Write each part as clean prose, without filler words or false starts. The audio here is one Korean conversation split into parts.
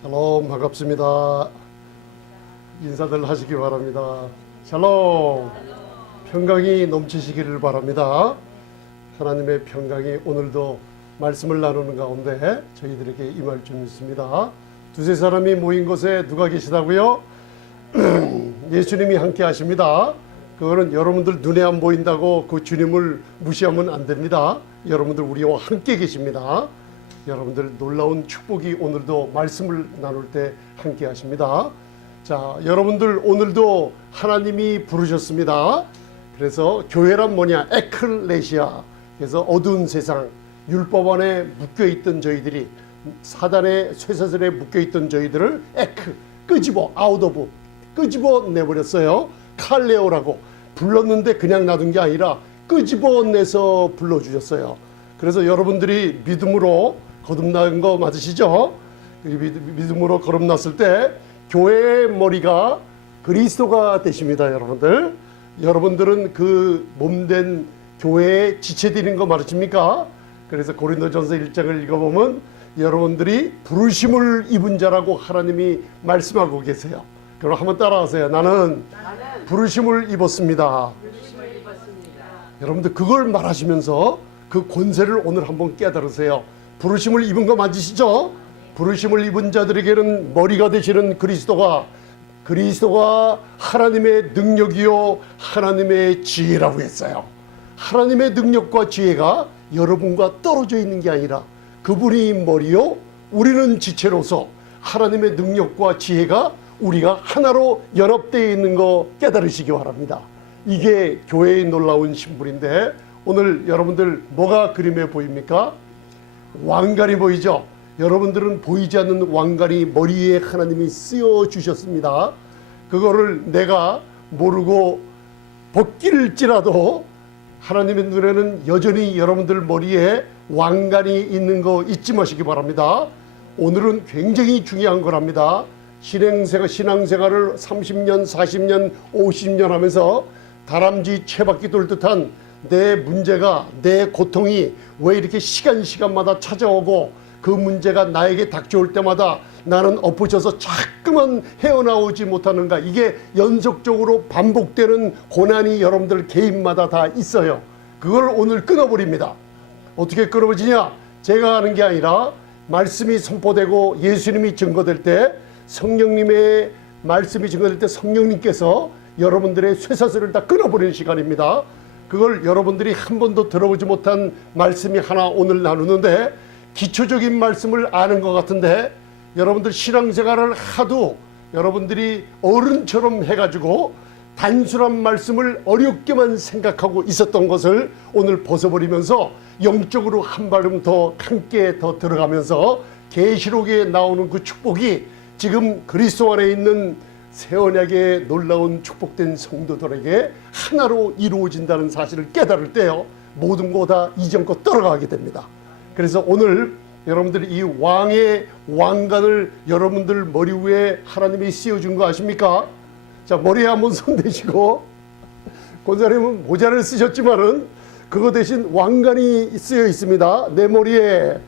샬롬, 반갑습니다. 인사들 하시기 바랍니다. 샬롬, 평강이 넘치시기를 바랍니다. 하나님의 평강이 오늘도 말씀을 나누는 가운데 저희들에게 임할 줄 믿습니다. 두세 사람이 모인 곳에 누가 계시다고요? 예수님이 함께 하십니다. 그거는 여러분들 눈에 안 보인다고 그 주님을 무시하면 안 됩니다. 여러분들 우리와 함께 계십니다. 여러분들 놀라운 축복이 오늘도 말씀을 나눌 때 함께 하십니다. 자, 여러분들 오늘도 하나님이 부르셨습니다. 그래서 교회란 뭐냐? 에클레시아. 그래서 어두운 세상, 율법 안에 묶여있던 저희들이, 사단의 쇠사슬에 묶여있던 저희들을 끄집어, 아웃 오브, 끄집어 내버렸어요. 칼레오라고 불렀는데 그냥 놔둔 게 아니라 끄집어내서 불러주셨어요. 그래서 여러분들이 믿음으로 거듭난 거 맞으시죠? 믿음으로 거듭났을 때 교회의 머리가 그리스도가 되십니다. 여러분들, 여러분들은 그 몸된 교회에 지체되는 거 맞으십니까? 그래서 고린도전서 1장을 읽어보면 여러분들이 부르심을 입은 자라고 하나님이 말씀하고 계세요. 그럼 한번 따라하세요. 나는 부르심을 입었습니다. 여러분들 그걸 말하시면서 그 권세를 오늘 한번 깨달으세요. 부르심을 입은 거 맞으시죠? 부르심을 입은 자들에게는 머리가 되시는 그리스도가 하나님의 능력이요 하나님의 지혜라고 했어요. 하나님의 능력과 지혜가 여러분과 떨어져 있는 게 아니라 그분이 머리요 우리는 지체로서 하나님의 능력과 지혜가 우리가 하나로 연합되어 있는 거 깨달으시기 바랍니다. 이게 교회의 놀라운 신분인데 오늘 여러분들 뭐가 그림에 보입니까? 왕관이 보이죠? 여러분들은 보이지 않는 왕관이 머리에 하나님이 쓰여 주셨습니다. 그거를 내가 모르고 벗길지라도 하나님의 눈에는 여전히 여러분들 머리에 왕관이 있는 거 잊지 마시기 바랍니다. 오늘은 굉장히 중요한 거랍니다. 신앙생활을 30년, 40년, 50년 하면서 다람쥐 채바퀴 돌 듯한 내 문제가, 내 고통이 왜 이렇게 시간마다 찾아오고 그 문제가 나에게 닥쳐올 때마다 나는 엎어져서 자꾸만 헤어나오지 못하는가. 이게 연속적으로 반복되는 고난이 여러분들 개인마다 다 있어요. 그걸 오늘 끊어버립니다. 어떻게 끊어지냐? 제가 하는 게 아니라 말씀이 선포되고 예수님이 증거될 때, 성령님의 말씀이 증거될 때 성령님께서 여러분들의 쇠사슬을 다 끊어버리는 시간입니다. 그걸 여러분들이 한 번도 들어보지 못한 말씀이 하나 오늘 나누는데, 기초적인 말씀을 아는 것 같은데 여러분들 신앙생활을 하도 여러분들이 어른처럼 해가지고 단순한 말씀을 어렵게만 생각하고 있었던 것을 오늘 벗어버리면서 영적으로 한 발음 더 함께 더 들어가면서 계시록에 나오는 그 축복이 지금 그리스도 안에 있는 새 언약의 놀라운 축복된 성도들에게 하나로 이루어진다는 사실을 깨달을 때요, 모든 거 다 이전 거 떨어가게 됩니다. 그래서 오늘 여러분들이 이 왕의 왕관을 여러분들 머리 위에 하나님이 씌워준 거 아십니까? 자, 머리에 한번 손 대시고, 권사님은 모자를 쓰셨지만은 그거 대신 왕관이 쓰여 있습니다. 내 머리에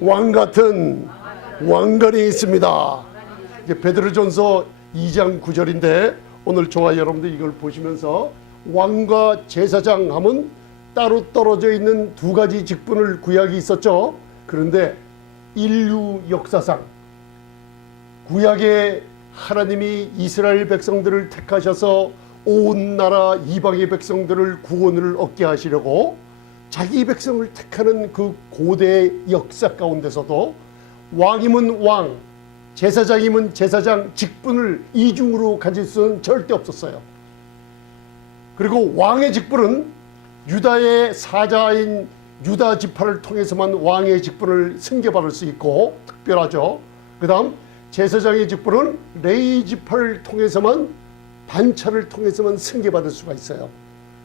왕 같은 왕관이 있습니다. 이게 베드로전서 2장 9절인데 오늘 저와 여러분들 이걸 보시면서 왕과 제사장 하면 따로 떨어져 있는 두 가지 직분을 구약이 있었죠. 그런데 인류 역사상 구약에 하나님이 이스라엘 백성들을 택하셔서 온 나라 이방의 백성들을 구원을 얻게 하시려고 자기 백성을 택하는 그 고대 역사 가운데서도 왕이면 왕, 제사장이면 제사장 직분을 이중으로 가질 수는 절대 없었어요. 그리고 왕의 직분은 유다의 사자인 유다 지파를 통해서만 왕의 직분을 승계받을 수 있고 특별하죠. 그 다음 제사장의 직분은 레위 지파를 통해서만, 반차를 통해서만 승계받을 수가 있어요.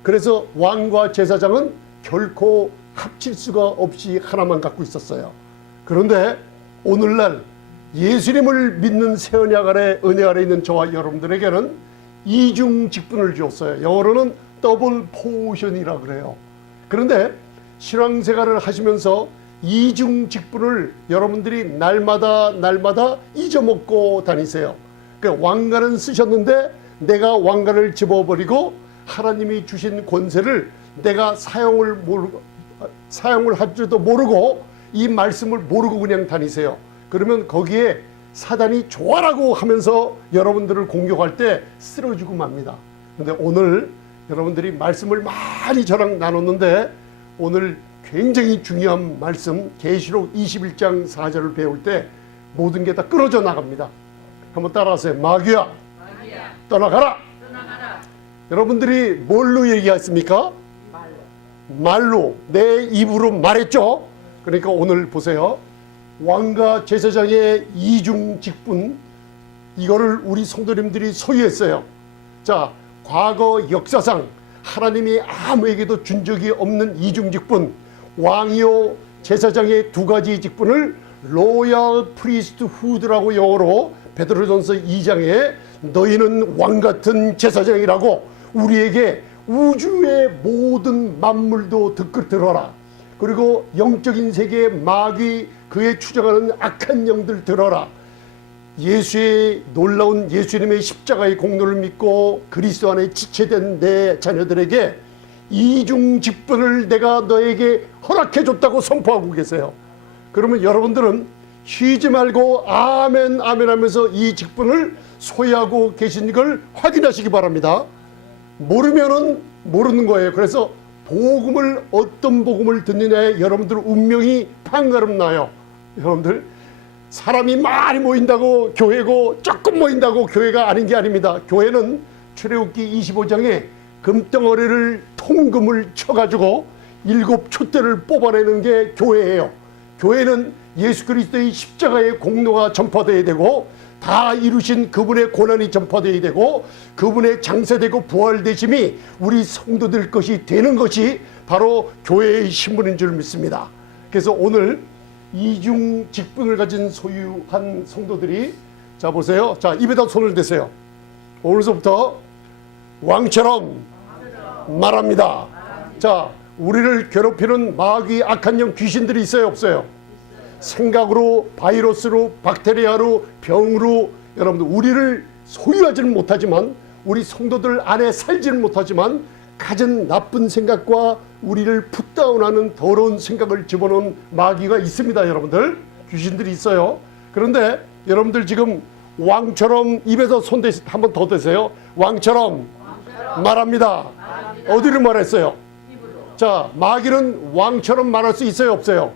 그래서 왕과 제사장은 결코 합칠 수가 없이 하나만 갖고 있었어요. 그런데 오늘날 예수님을 믿는 새 언약 아래, 은혜 아래 있는 저와 여러분들에게는 이중 직분을 주었어요. 영어로는 더블 포션이라 그래요. 그런데 신앙생활을 하시면서 이중 직분을 여러분들이 날마다 잊어먹고 다니세요. 그러니까 왕관은 쓰셨는데 내가 왕관을 집어버리고 하나님이 주신 권세를 내가 사용을 할 줄도 모르고 이 말씀을 모르고 그냥 다니세요. 그러면 거기에 사단이 좋아라고 하면서 여러분들을 공격할 때 쓰러지고 맙니다. 근데 오늘 여러분들이 말씀을 많이 저랑 나눴는데 오늘 굉장히 중요한 말씀 계시록 21장 4절을 배울 때 모든 게 다 끊어져 나갑니다. 한번 따라하세요. 마귀야, 떠나가라. 여러분들이 뭘로 얘기했습니까? 말로, 내 입으로 말했죠. 그러니까 오늘 보세요. 왕과 제사장의 이중 직분, 이거를 우리 성도님들이 소유했어요. 자, 과거 역사상 하나님이 아무에게도 준 적이 없는 이중 직분, 왕이요 제사장의 두 가지 직분을 로얄 프리스트후드라고 영어로 베드로전서 2장에 너희는 왕같은 제사장이라고 우리에게 우주의 모든 만물도 듣고 들어라. 그리고 영적인 세계의 마귀 그에 추정하는 악한 영들 들어라. 예수의 놀라운 예수님의 십자가의 공로를 믿고 그리스도 안에 지체된 내 자녀들에게 이중 직분을 내가 너에게 허락해 줬다고 선포하고 계세요. 그러면 여러분들은 쉬지 말고 아멘 아멘 하면서 이 직분을 소유하고 계신 걸 확인하시기 바랍니다. 모르면은 모르는 거예요. 그래서 복음을 어떤 복음을 듣느냐에 여러분들 운명이 판가름 나요. 여러분들 사람이 많이 모인다고 교회고 조금 모인다고 교회가 아닌 게 아닙니다. 교회는 출애굽기 25장에 금덩어리를 통금을 쳐가지고 7 촛대를 뽑아내는 게 교회예요. 교회는 예수 그리스도의 십자가의 공로가 전파되어야 되고 다 이루신 그분의 고난이 전파되어야 되고 그분의 장세되고 부활되심이 우리 성도들 것이 되는 것이 바로 교회의 신분인 줄 믿습니다. 그래서 오늘 이중 직분을 가진 소유한 성도들이 자 보세요. 자 입에다 손을 대세요. 오늘서부터 왕처럼 말합니다. 자 우리를 괴롭히는 마귀 악한 영 귀신들이 있어요 없어요? 생각으로 바이러스로 박테리아로 병으로 여러분들 우리를 소유하지는 못하지만 우리 성도들 안에 살지는 못하지만 가진 나쁜 생각과 우리를 풋다운하는 더러운 생각을 집어넣은 마귀가 있습니다. 여러분들 귀신들이 있어요. 그런데 여러분들 지금 왕처럼 입에서 손 한번 더 대세요. 왕처럼 말합니다. 어디를 말했어요? 자 마귀는 왕처럼 말할 수 있어요 없어요?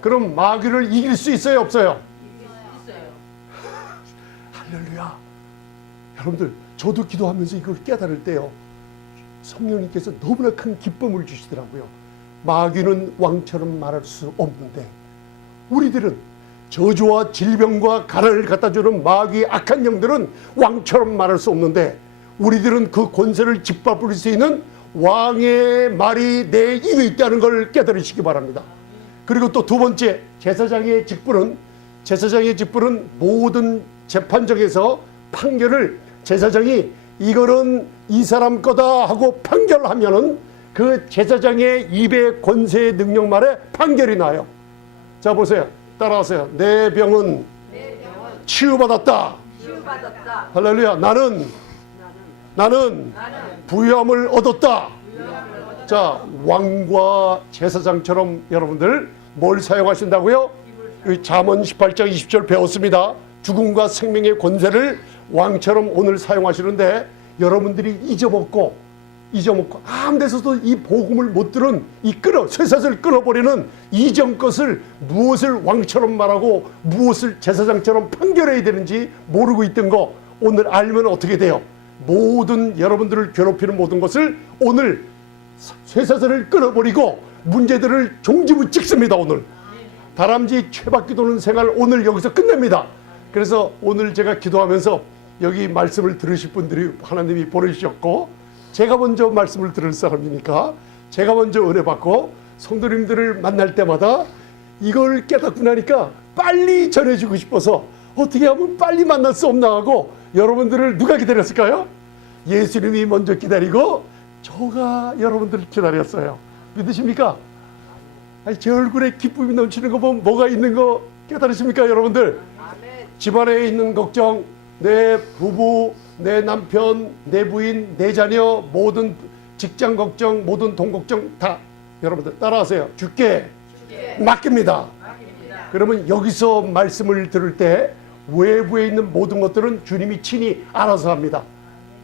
그럼 마귀를 이길 수 있어요 없어요? 할렐루야. 여러분들 저도 기도하면서 이걸 깨달을 때요 성령님께서 너무나 큰 기쁨을 주시더라고요. 마귀는 왕처럼 말할 수 없는데 우리들은 저주와 질병과 가난을 갖다주는 마귀의 악한 영들은 왕처럼 말할 수 없는데 우리들은 그 권세를 짓밟을 수 있는 왕의 말이 내 입에 있다는 걸 깨달으시기 바랍니다. 그리고 또 두 번째 제사장의 직분은 모든 재판정에서 판결을 제사장이 이거는 이 사람 거다 하고 판결하면은 그 제사장의 입의 권세의 능력 말에 판결이 나요. 자 보세요. 따라하세요. 내 병은 치유받았다. 할렐루야. 나는 부유함을 얻었다. 자 왕과 제사장처럼 여러분들 뭘 사용하신다고요? 잠언 18장 20절 배웠습니다. 죽음과 생명의 권세를 왕처럼 오늘 사용하시는데 여러분들이 잊어먹고 아무 데서도 이 복음을 못 들은 이 쇠사슬 끊어버리는 이전 것을 무엇을 왕처럼 말하고 무엇을 제사장처럼 판결해야 되는지 모르고 있던 거 오늘 알면 어떻게 돼요? 모든 여러분들을 괴롭히는 모든 것을 오늘 쇠사슬을 끊어버리고 문제들을 종지부 찍습니다. 오늘 다람쥐 최바퀴 도는 생활 오늘 여기서 끝냅니다. 그래서 오늘 제가 기도하면서 여기 말씀을 들으실 분들이 하나님이 보내주셨고 제가 먼저 말씀을 들을 사람이니까 제가 먼저 은혜 받고 성도님들을 만날 때마다 이걸 깨닫고 나니까 빨리 전해주고 싶어서 어떻게 하면 빨리 만날 수 없나 하고 여러분들을 누가 기다렸을까요? 예수님이 먼저 기다리고 저가 여러분들을 기다렸어요. 믿으십니까? 아니, 제 얼굴에 기쁨이 넘치는 거 보면 뭐가 있는 거 깨달으십니까, 여러분들? 집안에 있는 걱정, 내 부부, 내 남편, 내 부인, 내 자녀, 모든 직장 걱정, 모든 돈 걱정 다 여러분들 따라하세요. 주께 맡깁니다. 그러면 여기서 말씀을 들을 때 외부에 있는 모든 것들은 주님이 친히 알아서 합니다.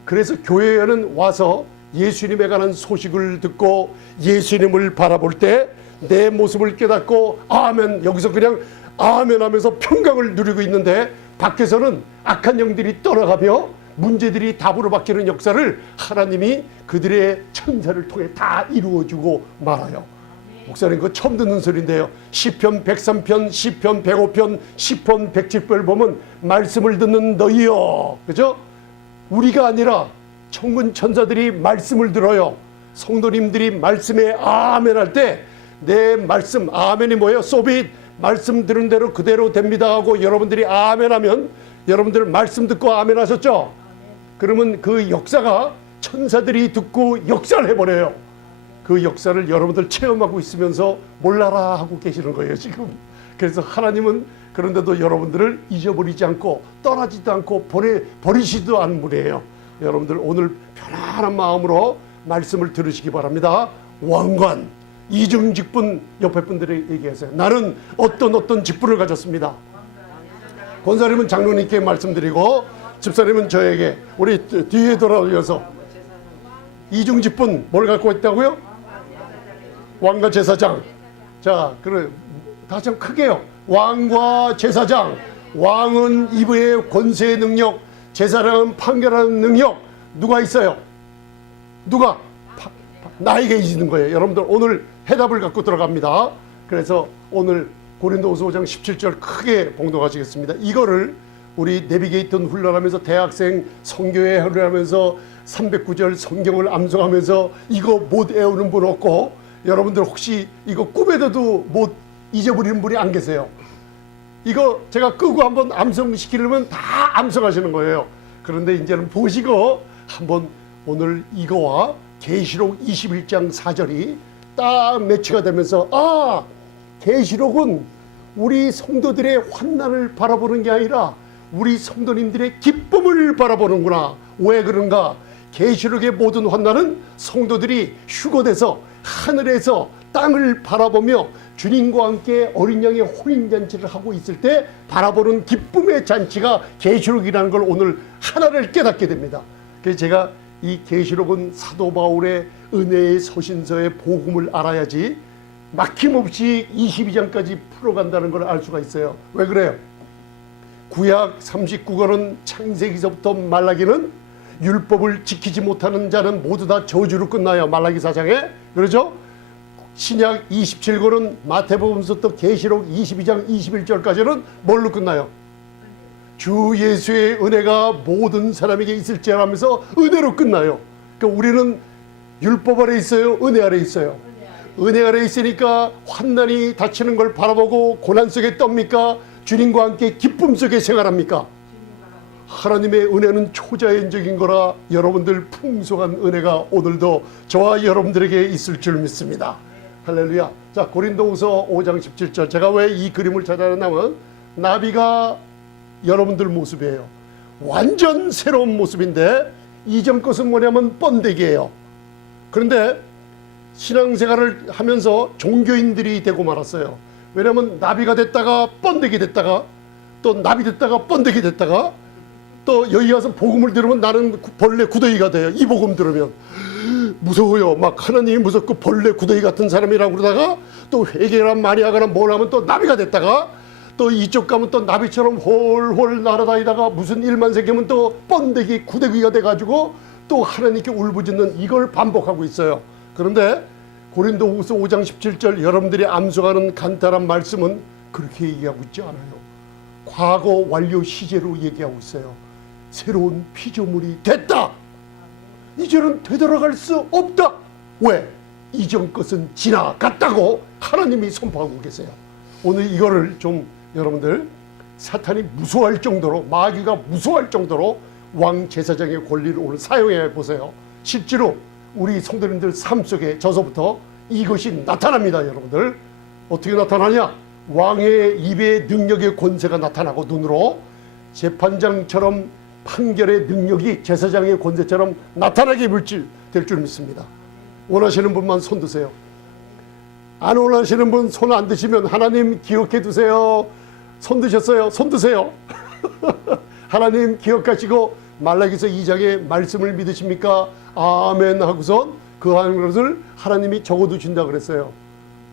그래서 교회에는 와서 예수님에 관한 소식을 듣고 예수님을 바라볼 때 내 모습을 깨닫고 아멘, 여기서 그냥 아멘 하면서 평강을 누리고 있는데 밖에서는 악한 영들이 떠나가며 문제들이 답으로 바뀌는 역사를 하나님이 그들의 천사를 통해 다 이루어주고 말아요. 목사님 그거 처음 듣는 소리인데요. 시편 103편, 시편 105편, 시편 107편을 보면 말씀을 듣는 너희여, 그죠? 우리가 아니라 천군 천사들이 말씀을 들어요. 성도님들이 말씀에 아멘 할 때 내 말씀, 아멘이 뭐예요? 소빗, 말씀 들은 대로 그대로 됩니다 하고 여러분들이 아멘 하면 여러분들 말씀 듣고 아멘 하셨죠? 그러면 그 역사가 천사들이 듣고 역사를 해버려요. 그 역사를 여러분들 체험하고 있으면서 몰라라 하고 계시는 거예요, 지금. 그래서 하나님은 그런데도 여러분들을 잊어버리지 않고 떠나지도 않고 버리시지도 않은 분이에요. 여러분들 오늘 편안한 마음으로 말씀을 들으시기 바랍니다. 왕관, 이중직분 옆에 분들이 얘기하세요. 나는 어떤 직분을 가졌습니다. 권사님은 장로님께 말씀드리고 집사님은 저에게, 우리 뒤에 돌아올려서 이중직분 뭘 갖고 있다고요? 왕과 제사장. 자, 그래 다시 한번 크게요. 왕과 제사장. 왕은 입의 권세의 능력, 제사장은 판결하는 능력. 누가 있어요? 누가? 나에게 있는 거예요. 여러분들 오늘 해답을 갖고 들어갑니다. 그래서 오늘 고린도후서 5장 17절 크게 봉독하시겠습니다. 이거를 우리 내비게이터 훈련하면서 대학생 성교회 훈련하면서 309절 성경을 암송하면서 이거 못 외우는 분 없고, 여러분들 혹시 이거 꿈에도 못 잊어버리는 분이 안 계세요. 이거 제가 끄고 한번 암송시키려면 다 암송하시는 거예요. 그런데 이제는 보시고 한번 오늘 이거와 계시록 21장 4절이 딱 매치가 되면서, 아, 계시록은 우리 성도들의 환난을 바라보는 게 아니라 우리 성도님들의 기쁨을 바라보는구나. 왜 그런가? 계시록의 모든 환난은 성도들이 휴거돼서 하늘에서 땅을 바라보며 주님과 함께 어린 양의 혼인잔치를 하고 있을 때 바라보는 기쁨의 잔치가 계시록이라는 걸 오늘 하나를 깨닫게 됩니다. 그래서 제가 이 계시록은 사도 바울의 은혜의 서신서의 복음을 알아야지 막힘없이 22장까지 풀어간다는 걸 알 수가 있어요. 왜 그래요? 구약 39권은 창세기서부터 말라기는 율법을 지키지 못하는 자는 모두 다 저주로 끝나요. 말라기 4장에. 그렇죠? 신약 27권은 마태복음서부터 계시록 22장 21절까지는 뭘로 끝나요? 주 예수의 은혜가 모든 사람에게 있을지라면서 은혜로 끝나요. 그러니까 우리는 율법 아래 있어요? 은혜 아래 있어요? 은혜 아래 있으니까 환난이 닥치는 걸 바라보고 고난 속에 떱니까? 주님과 함께 기쁨 속에 생활합니까? 하나님의 은혜는 초자연적인 거라 여러분들 풍성한 은혜가 오늘도 저와 여러분들에게 있을 줄 믿습니다. 할렐루야. 자, 고린도후서 5장 17절. 제가 왜 이 그림을 찾아냈냐면 나비가 여러분들 모습이에요. 완전 새로운 모습인데 이전 것은 뭐냐면 번데기예요. 그런데 신앙생활을 하면서 종교인들이 되고 말았어요. 왜냐하면 나비가 됐다가 번데기 됐다가 또 나비 됐다가 번데기 됐다가 또 여기 가서 복음을 들으면 나는 벌레 구더기가 돼요. 이 복음 들으면 무서워요. 막 하나님이 무섭고 벌레 구더기 같은 사람이라고 그러다가 또 회개나 많이 하거나 뭘 하면 또 나비가 됐다가 또 이쪽 가면 또 나비처럼 홀홀 날아다니다가 무슨 일만 생기면 또 번데기 구더기가 돼가지고 또 하나님께 울부짖는 이걸 반복하고 있어요. 그런데 고린도후서 5장 17절 여러분들이 암송하는 간단한 말씀은 그렇게 얘기하고 있지 않아요. 과거 완료 시제로 얘기하고 있어요. 새로운 피조물이 됐다. 이제는 되돌아갈 수 없다. 왜? 이전 것은 지나갔다고 하나님이 선포하고 계세요. 오늘 이거를 좀 여러분들 사탄이 무서워할 정도로, 마귀가 무서워할 정도로 왕 제사장의 권리를 오늘 사용해 보세요. 실제로 우리 성도님들 삶 속에 저서부터 이것이 나타납니다. 여러분들 어떻게 나타나냐? 왕의 입에 능력의 권세가 나타나고 눈으로 재판장처럼 판결의 능력이 제사장의 권세처럼 나타나게 될 줄 믿습니다. 원하시는 분만 손 드세요. 안 원하시는 분 손 안 드시면 하나님 기억해 두세요. 손 드셨어요? 손 드세요. 하나님 기억하시고 말라기서 2장의 말씀을 믿으십니까? 아멘 하고선 그 하는 것을 하나님이 적어두신다 그랬어요.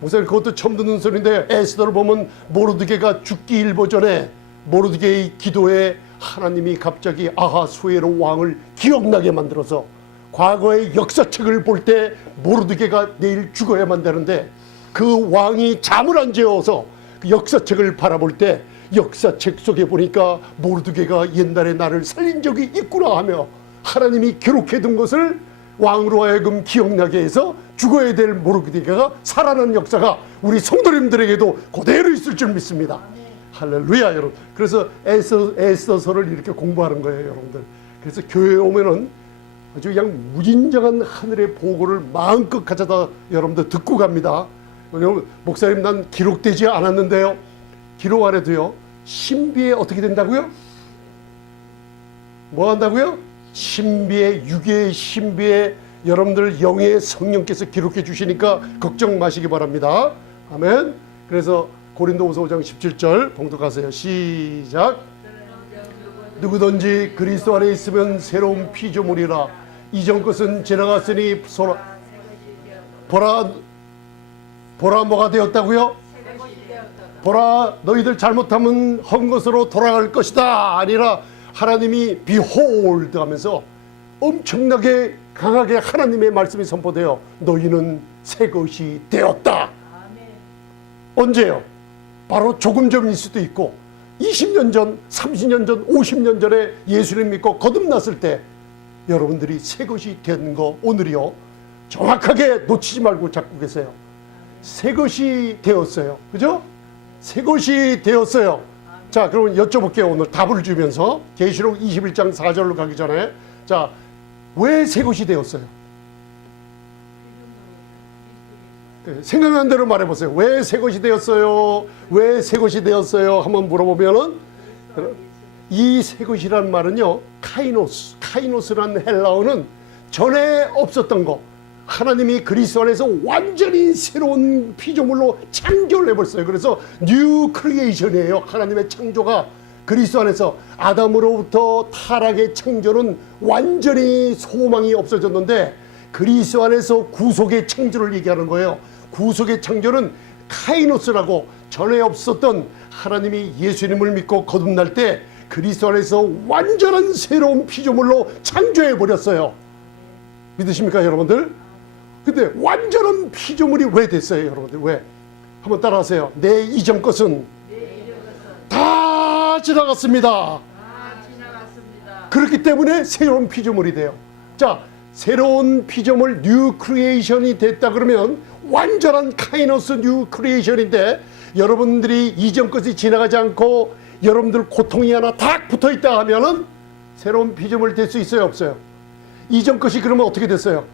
목사님 그것도 처음 듣는 소리인데 에스더를 보면 모르드게가 죽기 일보 전에 모르드게의 기도에 하나님이 갑자기 아하수에로 왕을 기억나게 만들어서 과거의 역사책을 볼 때 모르드게가 내일 죽어야만 되는데 그 왕이 잠을 안 재워서 그 역사책을 바라볼 때 역사책 속에 보니까 모르드게가 옛날에 나를 살린 적이 있구나 하며 하나님이 기록해둔 것을 왕으로 하여금 기억나게 해서 죽어야 될 모르드게가 살아난 역사가 우리 성도님들에게도 그대로 있을 줄 믿습니다. 할렐루야 여러분. 그래서 에스더서를 이렇게 공부하는 거예요 여러분들. 그래서 교회에 오면은 아주 그냥 무진장한 하늘의 보고를 마음껏 가져다 여러분들 듣고 갑니다. 왜냐면 목사님 난 기록되지 않았는데요. 기록 안 해도요. 신비에 어떻게 된다고요? 뭐 한다고요? 신비에 유괴의 신비에 여러분들 영의 성령께서 기록해 주시니까 걱정 마시기 바랍니다. 아멘. 그래서 고린도후서 5장 17절 봉독하세요. 시작. 누구든지 그리스도 안에 있으면 새로운 피조물이라 이전 것은 지나갔으니 보라 뭐가 되었다고요? 보라 너희들 잘못하면 헛 것으로 돌아갈 것이다 아니라 하나님이 behold 하면서 엄청나게 강하게 하나님의 말씀이 선포되어 너희는 새 것이 되었다. 언제요? 바로 조금 전일 수도 있고 20년 전, 30년 전, 50년 전에 예수님 믿고 거듭났을 때 여러분들이 새 것이 된 거 오늘이요. 정확하게 놓치지 말고 잡고 계세요. 새 것이 되었어요. 그죠? 새 것이 되었어요. 자, 그러면 여쭤볼게요. 오늘 답을 주면서 계시록 21장 4절로 가기 전에 자, 왜 새 것이 되었어요? 생각난 대로 말해보세요. 왜 새 것이 되었어요? 왜 새 것이 되었어요? 한번 물어보면은 이 새 것이란 말은요, 카이노스라는 헬라어는 전에 없었던 거, 하나님이 그리스도 안에서 완전히 새로운 피조물로 창조를 해버렸어요. 그래서 뉴 크리에이션이에요. 하나님의 창조가 그리스도 안에서 아담으로부터 타락의 창조는 완전히 소망이 없어졌는데 그리스도 안에서 구속의 창조를 얘기하는 거예요. 구속의 창조는 카이노스라고 전에 없었던 하나님이 예수님을 믿고 거듭날 때 그리스도 안에서 완전한 새로운 피조물로 창조해 버렸어요. 믿으십니까 여러분들? 근데 완전한 피조물이 왜 됐어요 여러분들? 왜? 한번 따라하세요. 내 이전 것은 다 지나갔습니다. 그렇기 때문에 새로운 피조물이 돼요. 자, 새로운 피조물 뉴 크리에이션이 됐다 그러면 완전한 카이노스 뉴 크리에이션인데 여러분들이 이전 것이 지나가지 않고 여러분들 고통이 하나 딱 붙어있다 하면은 새로운 피조물 될 수 있어요 없어요? 이전 것이 그러면 어떻게 됐어요?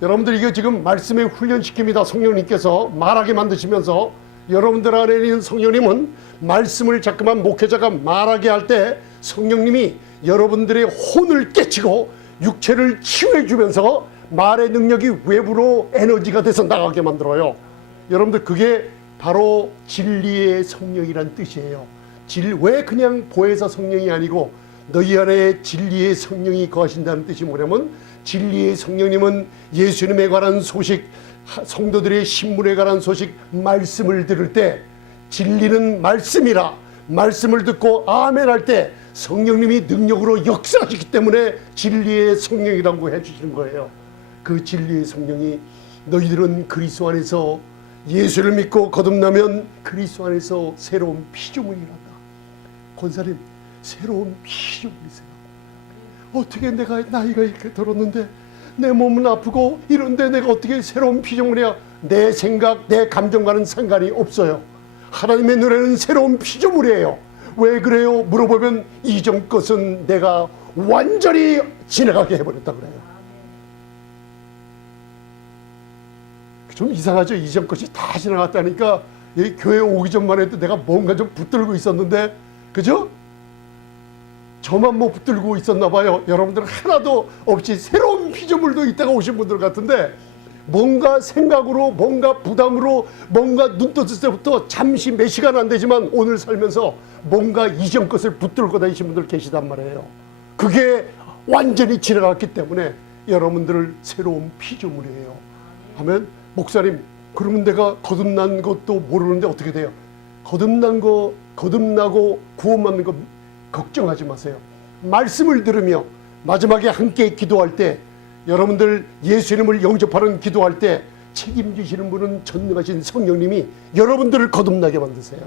여러분들 이거 지금 말씀에 훈련시킵니다. 성령님께서 말하게 만드시면서 여러분들 안에 있는 성령님은 말씀을 자꾸만 목회자가 말하게 할 때 성령님이 여러분들의 혼을 깨치고 육체를 치유해 주면서 말의 능력이 외부로 에너지가 돼서 나가게 만들어요. 여러분들 그게 바로 진리의 성령이란 뜻이에요. 왜 그냥 보혜사 성령이 아니고 너희 안에 진리의 성령이 거하신다는 뜻이 뭐냐면 진리의 성령님은 예수님에 관한 소식, 성도들의 신문에 관한 소식, 말씀을 들을 때 진리는 말씀이라 말씀을 듣고 아멘 할 때 성령님이 능력으로 역사하시기 때문에 진리의 성령이라고 해주시는 거예요. 그 진리의 성령이 너희들은 그리스도 안에서 예수를 믿고 거듭나면 그리스도 안에서 새로운 피조물이란다. 권사님 새로운 피조물이세요. 어떻게 내가 나이가 이렇게 들었는데 내 몸은 아프고 이런데 내가 어떻게 새로운 피조물이야. 내 생각 내 감정과는 상관이 없어요. 하나님의 눈에는 새로운 피조물이에요. 왜 그래요? 물어보면 이전 것은 내가 완전히 지나가게 해버렸다 그래요. 좀 이상하죠. 이전 것이 다 지나갔다니까 여기 교회 오기 전만 해도 내가 뭔가 좀 붙들고 있었는데, 그죠? 저만 뭐 붙들고 있었나 봐요. 여러분들 하나도 없이 새로운 피조물도 있다가 오신 분들 같은데, 뭔가 생각으로, 뭔가 부담으로, 뭔가 눈 떴을 때부터 잠시 몇 시간 안 되지만 오늘 살면서 뭔가 이전 것을 붙들고 다니신 분들 계시단 말이에요. 그게 완전히 지나갔기 때문에 여러분들을 새로운 피조물이에요. 하면 목사님, 그러면 내가 거듭난 것도 모르는데 어떻게 돼요? 거듭나고 구원받는 거 걱정하지 마세요. 말씀을 들으며 마지막에 함께 기도할 때, 여러분들 예수님을 영접하는 기도할 때 책임지시는 분은 전능하신 성령님이 여러분들을 거듭나게 만드세요.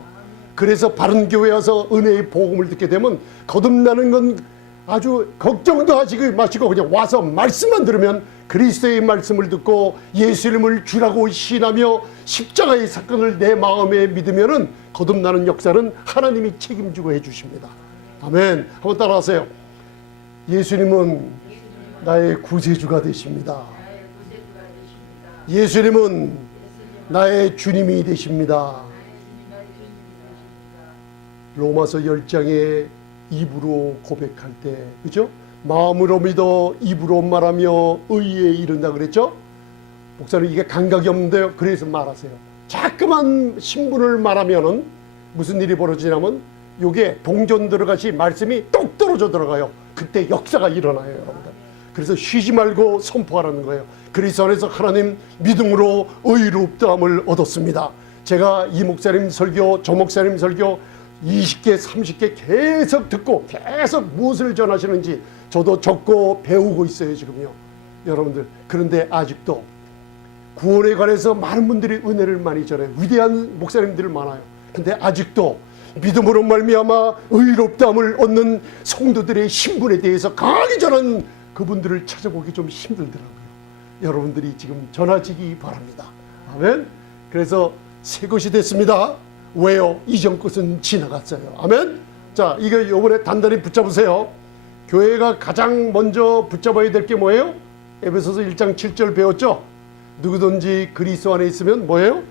그래서 바른 교회 와서 은혜의 복음을 듣게 되면 거듭나는 건 아주 걱정도 하지 마시고 그냥 와서 말씀만 들으면, 그리스도의 말씀을 듣고 예수님을 주라고 신하며 십자가의 사건을 내 마음에 믿으면은 거듭나는 역사는 하나님이 책임지고 해주십니다. 아멘. 한번 따라하세요. 예수님은 나의 구세주가 되십니다. 예수님은 나의 주님이 되십니다. 로마서 10장에 입으로 고백할 때, 그죠? 마음으로 믿어 입으로 말하며 의에 이른다 그랬죠? 목사님, 이게 감각이 없는데요. 그래서 말하세요. 자꾸만 신분을 말하면은 무슨 일이 벌어지냐면 요게 동전 들어가시 말씀이 똑 떨어져 들어가요. 그때 역사가 일어나요, 여러분들. 그래서 쉬지 말고 선포하라는 거예요. 그리스도 안에서 하나님 믿음으로 의롭다함을 얻었습니다. 제가 이 목사님 설교, 저 목사님 설교 20개, 30개 계속 듣고 계속 무엇을 전하시는지 저도 적고 배우고 있어요, 지금요. 여러분들, 그런데 아직도 구원에 관해서 많은 분들이 은혜를 많이 전해요. 위대한 목사님들 많아요. 근데 아직도 믿음으로 말미암아 의롭다함을 얻는 성도들의 신분에 대해서 강하게 전하는 그분들을 찾아보기 좀 힘들더라고요. 여러분들이 지금 전하시기 바랍니다. 아멘. 그래서 새 것이 됐습니다. 왜요? 이전 것은 지나갔어요. 아멘. 자, 이거 이번에 단단히 붙잡으세요. 교회가 가장 먼저 붙잡아야 될 게 뭐예요? 에베소서 1장 7절 배웠죠? 누구든지 그리스도 안에 있으면 뭐예요?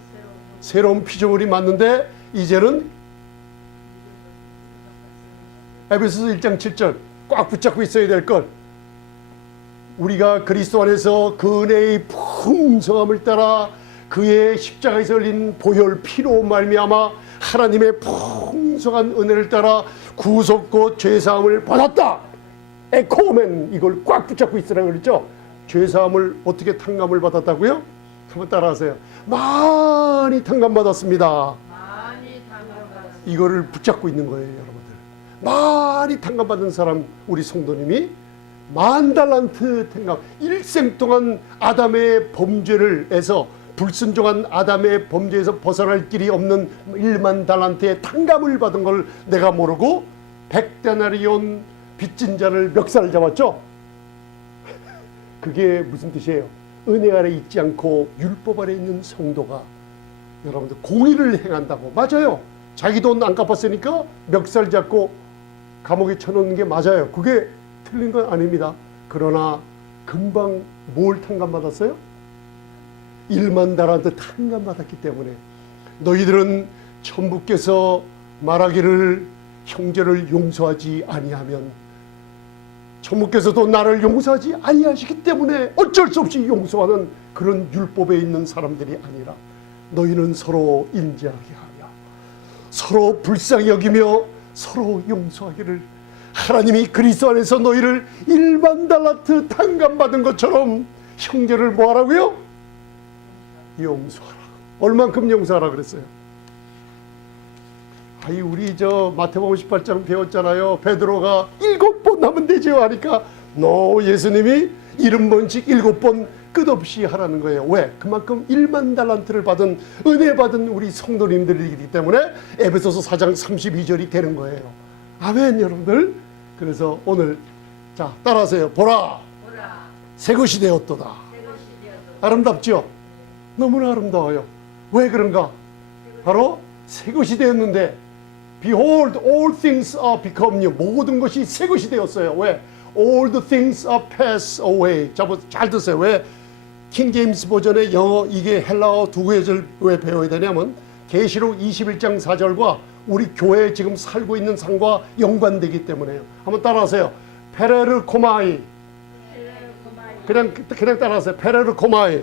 새로운 피조물이 맞는데, 이제는 에베소서 1장 7절 꽉 붙잡고 있어야 될 것. 우리가 그리스도 안에서 그 은혜의 풍성함을 따라 그의 십자가에서 흘린 보혈 피로 말미암아 하나님의 풍성한 은혜를 따라 구속고 죄사함을 받았다. 에코멘, 이걸 꽉 붙잡고 있으라고 그랬죠. 죄사함을 어떻게 탕감을 받았다고요? 한번 따라하세요. 많이 탕감받았습니다. 이거를 붙잡고 있는 거예요, 여러분들. 많이 탕감받은 사람, 우리 성도님이 10,000달란트 탕감, 일생 동안 아담의 범죄를 해서 불순종한 아담의 범죄에서 벗어날 길이 없는 10,000달란트의 탕감을 받은 걸 내가 모르고 100데나리온 빚진 자를 멱살을 잡았죠. 그게 무슨 뜻이에요? 은혜 아래 있지 않고 율법 아래 있는 성도가 여러분들 공의를 행한다고. 맞아요. 자기 돈 안 갚았으니까 멱살 잡고 감옥에 쳐놓는 게 맞아요. 그게 틀린 건 아닙니다. 그러나 금방 뭘 탕감받았어요? 10,000달란트 탕감받았기 때문에 너희들은 천부께서 말하기를 형제를 용서하지 아니하면 천부께서도 나를 용서하지 아니하시기 때문에 어쩔 수 없이 용서하는 그런 율법에 있는 사람들이 아니라 너희는 서로 인자하게 하며 서로 불쌍히 여기며 서로 용서하기를, 하나님이 그리스도 안에서 너희를 10,000달란트 탕감받은 것처럼 형제를 뭐하라고요? 용서하라. 얼만큼 용서하라 그랬어요? 아이, 우리 저 마태복음 18장 배웠잖아요. 베드로가 7번 하면 되죠 하니까 예수님이 70번씩 7번 끝없이 하라는 거예요. 왜? 그만큼 10,000달란트를 받은 은혜 받은 우리 성도님들이기 때문에 에베소서 4장 32절이 되는 거예요. 아멘, 여러분들. 그래서 오늘 자 따라하세요. 보라, 새 것이 되었도다. 아름답죠? 너무나 아름다워요. 왜 그런가? 바로 새 것이 되었는데 Behold, all things are become new. 모든 것이 새 것이 되었어요. 왜? All the things are passed away. 잘 드세요. 왜? 킹제임스 버전의 영어 이게 헬라어 두 구절을 왜 배워야 되냐면 계시록 21장 4절과 우리 교회에 지금 살고 있는 상과 연관되기 때문에요. 한번 따라하세요. 페레르 코마이. 그냥 따라하세요. 페레르 코마이.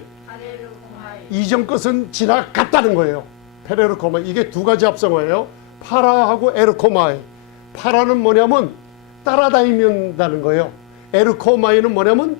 이전 것은 지나갔다는 거예요. 페레르 코마이. 이게 두 가지 합성어예요. 파라하고 에르코마이. 파라는 뭐냐면 따라다니는다는 거예요. 에르코마이는 뭐냐면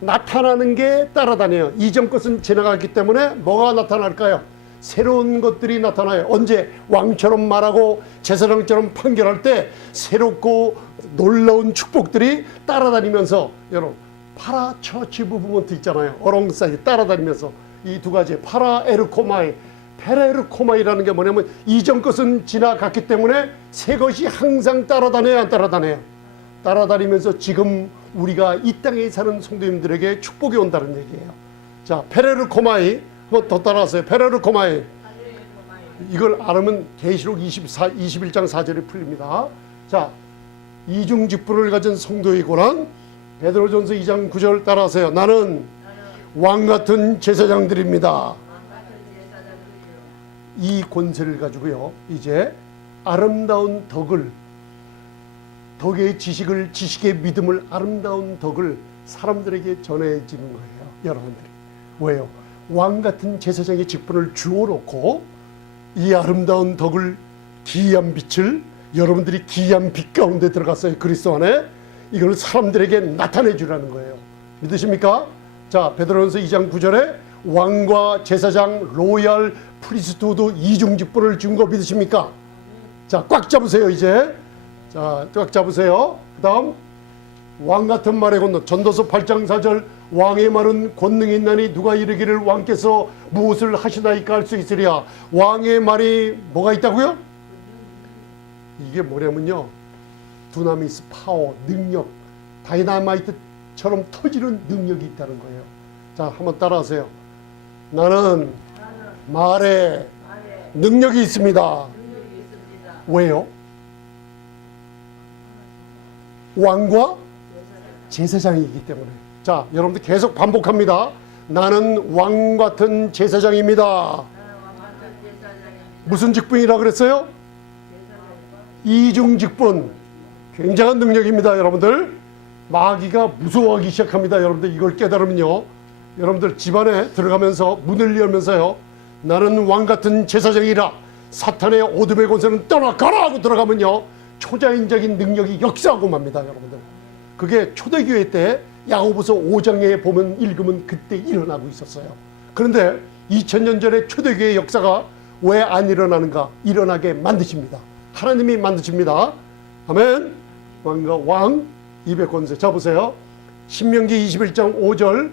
나타나는 게 따라다녀요. 이전 것은 지나갔기 때문에 뭐가 나타날까요? 새로운 것들이 나타나요. 언제? 왕처럼 말하고 제사장처럼 판결할 때 새롭고 놀라운 축복들이 따라다니면서, 여러분 파라 처치 무브먼트 있잖아요. 어롱사이 따라다니면서 이 두 가지 파라 에르코마이, 페레르코마이라는 게 뭐냐면 이전 것은 지나갔기 때문에 새 것이 항상 따라다녀요. 안 따라다녀요? 따라다니면서 지금 우리가 이 땅에 사는 성도님들에게 축복이 온다는 얘기예요. 자, 페레르코마이 한번 더 따라하세요. 페레르코마이. 이걸 알으면 계시록 21장 4절이 풀립니다. 자, 이중직분을 가진 성도의 고난, 베드로전서 2장 9절 따라하세요. 나는 왕같은 제사장들입니다. 이 권세를 가지고요, 이제 아름다운 덕의 지식을, 지식의 믿음을, 아름다운 덕을 사람들에게 전해지는 거예요. 여러분들이. 왜요? 왕같은 제사장의 직분을 주어놓고 이 아름다운 덕을, 기이한 빛을, 여러분들이 기이한 빛 가운데 들어갔어요. 그리스도 안에. 이걸 사람들에게 나타내 주라는 거예요. 믿으십니까? 자, 베드로전서 2장 9절에 왕과 제사장, 로얄, 프리스트후드 이중 직분을 준 거 믿으십니까? 자, 꽉 잡으세요. 이제 자, 꽉 잡으세요. 그 다음 왕 같은 말의 권능, 전도서 8장 4절 왕의 말은 권능이 있나니 누가 이르기를 왕께서 무엇을 하시나이까 할 수 있으리야. 왕의 말이 뭐가 있다고요? 이게 뭐냐면요, 두나미스 파워, 능력, 다이나마이트처럼 터지는 능력이 있다는 거예요. 자, 한번 따라하세요. 나는 말에 능력이 있습니다. 왜요? 왕과 제사장이기 때문에. 자, 여러분들 계속 반복합니다. 나는 왕 같은 제사장입니다. 무슨 직분이라 그랬어요? 이중 직분. 굉장한 능력입니다. 여러분들 마귀가 무서워하기 시작합니다. 여러분들 이걸 깨달으면요, 여러분들 집안에 들어가면서 문을 열면서요, 나는 왕 같은 제사장이라 사탄의 어둠의 권세는 떠나가라 하고 들어가면요, 초자연적인 능력이 역사하고 맙니다. 여러분들 그게 초대교회 때 야고보서 5장에 보면 읽으면 그때 일어나고 있었어요. 그런데 2000년 전에 초대교회 역사가 왜 안 일어나는가? 일어나게 만드십니다. 하나님이 만드십니다. 아멘. 왕과 왕 200권세. 자, 보세요. 신명기 21장 5절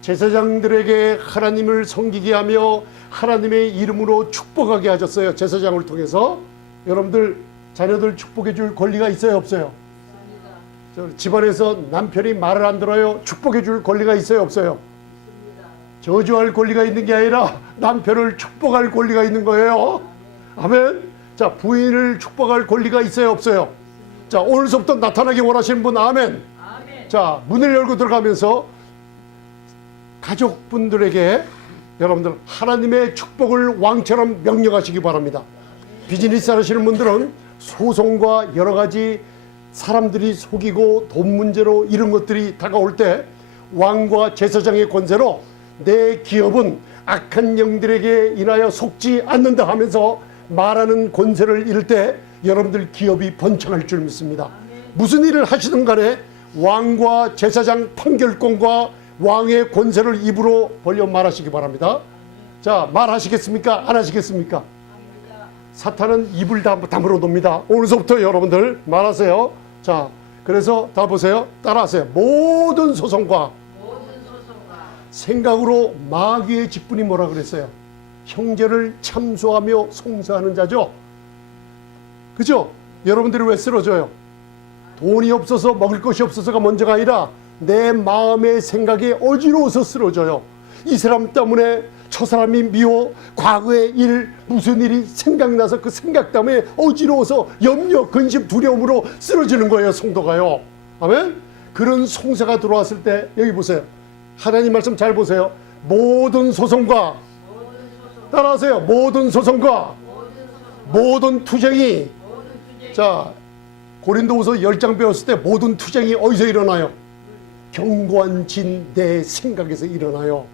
제사장들에게 하나님을 섬기게 하며 하나님의 이름으로 축복하게 하셨어요. 제사장을 통해서. 여러분들 자녀들 축복해 줄 권리가 있어요? 없어요? 집안에서 남편이 말을 안 들어요. 축복해 줄 권리가 있어요? 없어요? 저주할 권리가 있는 게 아니라 남편을 축복할 권리가 있는 거예요. 아멘. 자, 부인을 축복할 권리가 있어요? 없어요? 자, 오늘서부터 나타나기 원하시는 분 아멘. 자, 문을 열고 들어가면서 가족분들에게 여러분들 하나님의 축복을 왕처럼 명령하시기 바랍니다. 비즈니스 하시는 분들은 소송과 여러 가지 사람들이 속이고 돈 문제로 이런 것들이 다가올 때 왕과 제사장의 권세로 내 기업은 악한 영들에게 인하여 속지 않는다 하면서 말하는 권세를 잃을 때 여러분들 기업이 번창할 줄 믿습니다. 무슨 일을 하시든 간에 왕과 제사장 판결권과 왕의 권세를 입으로 벌려 말하시기 바랍니다. 자, 말하시겠습니까? 안 하시겠습니까? 사탄은 입을 다물어 놉니다. 오늘서부터 여러분들 말하세요. 자, 그래서 다 보세요. 따라하세요. 모든 소송과 생각으로 마귀의 직분이 뭐라 그랬어요? 형제를 참소하며 송사하는 자죠. 그죠? 여러분들이 왜 쓰러져요? 돈이 없어서 먹을 것이 없어서가 먼저가 아니라 내 마음의 생각에 어지러워서 쓰러져요. 이 사람 때문에 저 사람이 미워, 과거의 일, 무슨 일이 생각나서 그 생각 때문에 어지러워서 염려, 근심, 두려움으로 쓰러지는 거예요. 성도가요. 아멘? 그런 송사가 들어왔을 때 여기 보세요. 하나님 말씀 잘 보세요. 모든 소송과 따라하세요. 모든 소송과 모든 투쟁이 자 고린도후서 10장 배웠을 때 모든 투쟁이 어디서 일어나요? 견고한 진 내 생각에서 일어나요.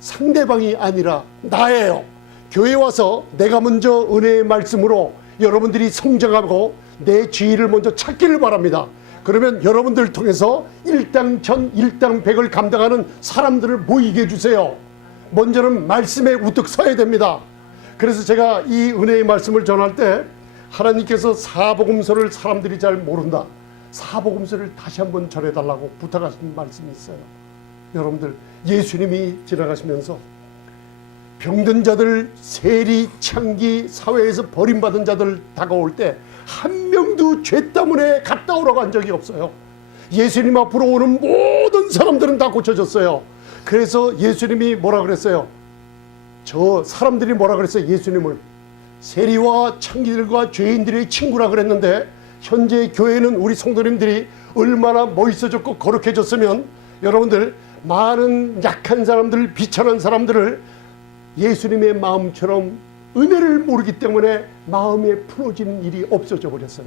상대방이 아니라 나예요. 교회 와서 내가 먼저 은혜의 말씀으로 여러분들이 성장하고 내 지위를 먼저 찾기를 바랍니다. 그러면 여러분들 통해서 일당 천, 일당 백을 감당하는 사람들을 모이게 해주세요. 먼저는 말씀에 우뚝 서야 됩니다. 그래서 제가 이 은혜의 말씀을 전할 때 하나님께서 사복음서를 사람들이 잘 모른다. 사복음서를 다시 한번 전해달라고 부탁하신 말씀이 있어요. 여러분들 예수님이 지나가시면서 병든 자들, 세리, 창기, 사회에서 버림받은 자들 다가올 때 한 명도 죄 때문에 갔다 오라고 한 적이 없어요. 예수님 앞으로 오는 모든 사람들은 다 고쳐졌어요. 그래서 예수님이 뭐라 그랬어요? 저 사람들이 뭐라 그랬어요? 예수님을 세리와 창기들과 죄인들의 친구라 그랬는데 현재 교회는 우리 성도님들이 얼마나 멋있어졌고 거룩해졌으면 여러분들 많은 약한 사람들, 비천한 사람들을 예수님의 마음처럼 은혜를 모르기 때문에 마음에 풀어지는 일이 없어져 버렸어요.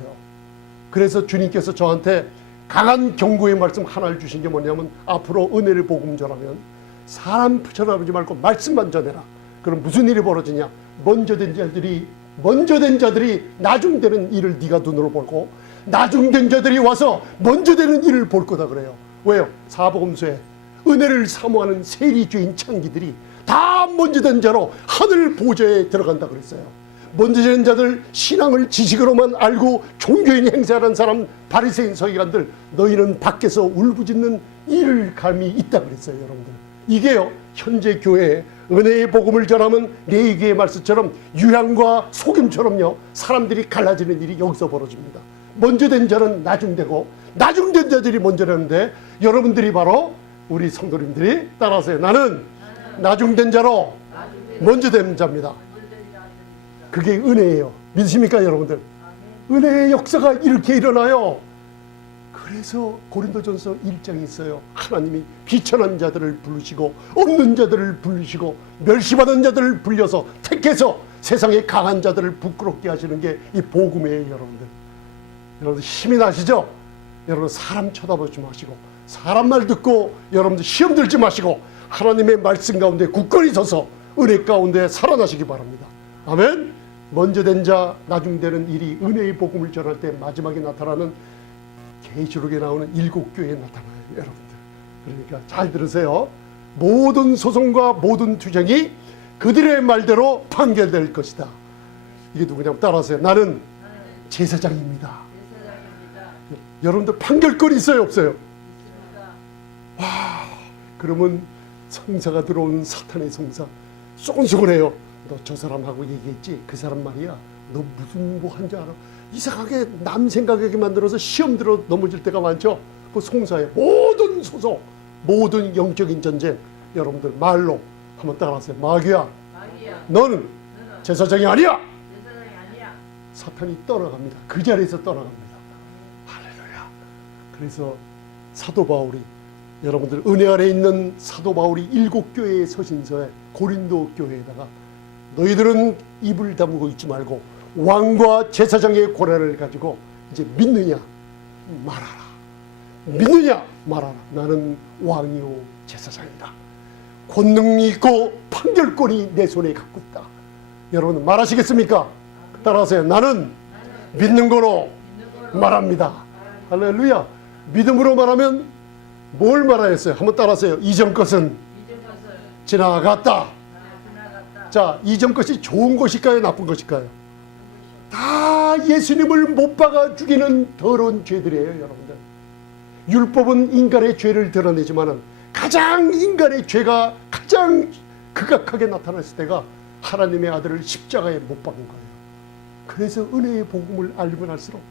그래서 주님께서 저한테 강한 경고의 말씀 하나를 주신 게 뭐냐면 앞으로 은혜를 복음 전하면 사람 쳐다보지 말고 말씀만 전해라. 그럼 무슨 일이 벌어지냐? 먼저 된 자들이 나중 되는 일을 네가 눈으로 보고 나중 된 자들이 와서 먼저 되는 일을 볼 거다 그래요. 왜요? 사복음서에 은혜를 사모하는 세리 죄인 창기들이 다 먼저 된 자로 하늘 보좌에 들어간다 그랬어요. 먼저 된 자들 신앙을 지식으로만 알고 종교인 행세하는 사람 바리새인 서기관들 너희는 밖에서 울부짖는 일을 감이 있다 그랬어요. 여러분들 이게요 현재 교회에 은혜의 복음을 전하면 레위기의 말씀처럼 유향과 소금처럼요 사람들이 갈라지는 일이 여기서 벌어집니다. 먼저 된 자는 나중되고 나중 된 자들이 먼저 되는데 여러분들이 바로 우리 성도님들이 따라하세요. 나는 나중된 자로 먼저 된 자입니다. 그게 은혜예요. 믿으십니까 여러분들? 은혜의 역사가 이렇게 일어나요. 그래서 고린도전서 1장이 있어요. 하나님이 비천한 자들을 부르시고 없는 자들을 부르시고 멸시받은 자들을 불려서 택해서 세상의 강한 자들을 부끄럽게 하시는 게 이 복음이에요. 여러분들 힘이 나시죠? 여러분 사람 쳐다보지 마시고 사람 말 듣고 여러분들 시험 들지 마시고 하나님의 말씀 가운데 굳건히 서서 은혜 가운데 살아나시기 바랍니다. 아멘. 먼저 된 자 나중 되는 일이 은혜의 복음을 전할 때 마지막에 나타나는 계시록에 나오는 7교회에 나타나요. 여러분들 그러니까 잘 들으세요. 모든 소송과 모든 투쟁이 그들의 말대로 판결될 것이다. 이게 누구냐면 따라하세요. 나는 제사장입니다. 여러분들 판결권이 있어요 없어요? 와 그러면 성사가 들어온 사탄의 성사 쏘곤쏘곤해요. 너 저 사람하고 얘기했지? 그 사람 말이야 너 무슨 뭐 한지 알아? 이상하게 남 생각하게 만들어서 시험 들어 넘어질 때가 많죠. 그 송사의 모든 소송 모든 영적인 전쟁 여러분들 말로 한번 따라하세요. 마귀야 너는 제사장이 아니야. 사탄이 떠나갑니다. 그 자리에서 떠나갑니다. 할렐루야. 그래서 사도 바울이 여러분들 은혜 아래 있는 사도 바울이 7교회의 서신서에 고린도 교회에다가 너희들은 입을 다물고 있지 말고 왕과 제사장의 고난을 가지고 이제 믿느냐 말하라. 믿느냐 말하라. 나는 왕이요 제사장이다. 권능이 있고 판결권이 내 손에 갖고 있다. 여러분 말하시겠습니까? 따라하세요. 나는 믿는 거로 말합니다. 할렐루야. 믿음으로 말하면 뭘 말하였어요? 한번 따라하세요. 이전 것은 지나갔다. 자, 이전 것이 좋은 것일까요? 나쁜 것일까요? 다 예수님을 못 박아 죽이는 더러운 죄들이에요. 여러분들 율법은 인간의 죄를 드러내지만 가장 인간의 죄가 가장 극악하게 나타났을 때가 하나님의 아들을 십자가에 못 박은 거예요. 그래서 은혜의 복음을 알면 할수록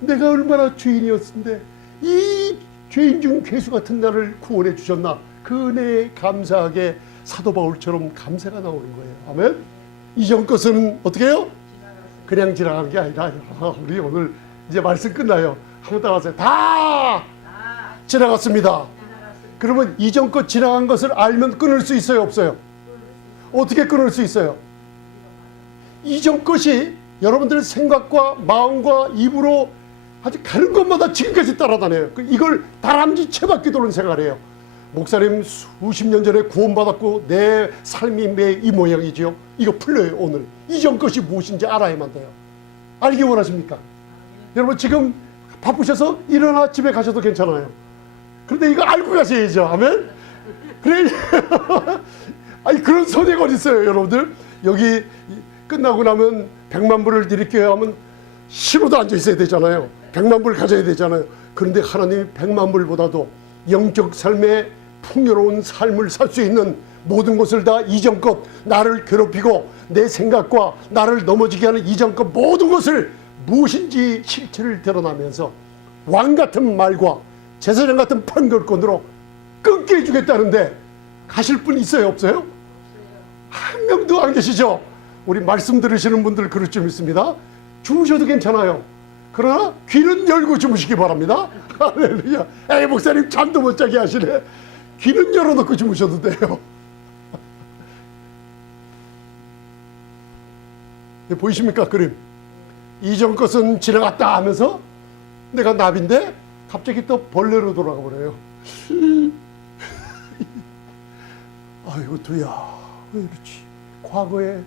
내가 얼마나 죄인이었는데 이 죄인 중 괴수 같은 나를 구원해 주셨나 그 은혜에 감사하게 사도 바울처럼 감사가 나오는 거예요. 아멘. 이전 것은 어떻게 해요? 그냥 지나간 게 아니라 우리 오늘 이제 말씀 끝나요. 한번 따라하세요. 다 지나갔습니다. 그러면 이전 것 지나간 것을 알면 끊을 수 있어요, 없어요? 어떻게 끊을 수 있어요? 이전 것이 여러분들의 생각과 마음과 입으로 아주 가는 것마다 지금까지 따라다녀요. 이걸 다람쥐 채바퀴돌은 생활해요. 목사님 수십 년 전에 구원받았고 내 삶이 매 이 모양이죠. 이거 풀려요. 오늘 이전 것이 무엇인지 알아야만 돼요. 알기 원하십니까? 여러분 지금 바쁘셔서 일어나 집에 가셔도 괜찮아요. 그런데 이거 알고 가셔야죠. 아멘. 그래. 아니 그런 선행이 어디 있어요, 여러분들? 여기 끝나고 나면 100만 불을 드릴게요 하면 신호도 앉아 있어야 되잖아요. 100만 불을 가져야 되잖아요. 그런데 하나님이 100만 불보다도 영적 삶의 풍요로운 삶을 살 수 있는 모든 것을 다 이전 것, 나를 괴롭히고 내 생각과 나를 넘어지게 하는 이전 것 모든 것을 무엇인지 실체를 드러나면서 왕 같은 말과 제사장 같은 판결권으로 끊게 해주겠다는데 가실 분 있어요, 없어요? 한 명도 안 계시죠? 우리 말씀 들으시는 분들 그럴 줄 믿습니다. 주무셔도 괜찮아요. 그러나 귀는 열고 주무시기 바랍니다. 할렐루야. 에이 목사님 잠도 못 자게 하시네. 귀는 열어놓고 주무셔도 돼요. 보이십니까 그림? 이전 것은 지나갔다 하면서 내가 나비인데 갑자기 또 벌레로 돌아가 버려요. 아이고 두야 왜 이렇지? 과거에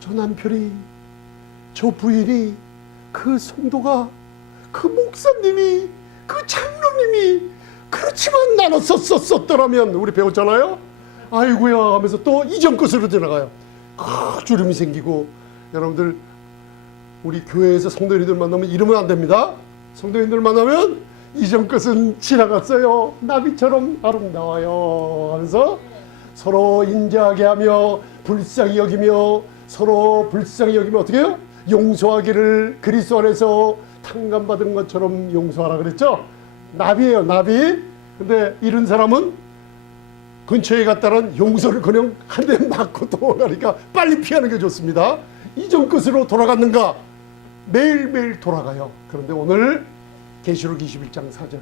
저 남편이 저 부인이 그 성도가 그 목사님이 그 장로님이 그렇지만 나는 썼더라면 우리 배웠잖아요. 아이고야 하면서 또 이전 것으로 지나가요. 주름이 생기고 여러분들 우리 교회에서 성도님들 만나면 이러면 안 됩니다. 성도님들 만나면 이전 것은 지나갔어요. 나비처럼 아름다워요 하면서 서로 인자하게 하며 불쌍히 여기며 서로 불쌍히 여기며 어떻게 해요? 용서하기를 그리스도 안에서 탕감받은 것처럼 용서하라 그랬죠. 나비예요, 나비. 근데 이런 사람은 근처에 갔다는 용서를 그냥 한 대 맞고 도망가니까 빨리 피하는 게 좋습니다. 이전 것으로 돌아갔는가? 매일매일 돌아가요. 그런데 오늘 계시록 21장 4절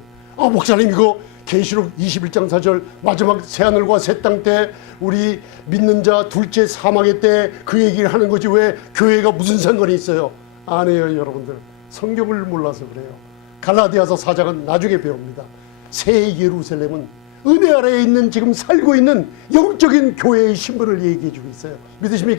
목사님 이거 계시록 21장 4절 마지막 새하늘과 새 땅 때 우리 믿는 자 둘째 사망의 때 그 얘기를 하는 거지 왜 교회가 무슨 상관이 있어요? 아니에요 여러분들. 성경을 몰라서 그래요. 갈라디아서 4장은 나중에 배웁니다. 새 예루살렘은 은혜 아래에 있는 지금 살고 있는 영적인 교회의 신분을 얘기해 주고 있어요. 믿으십니까?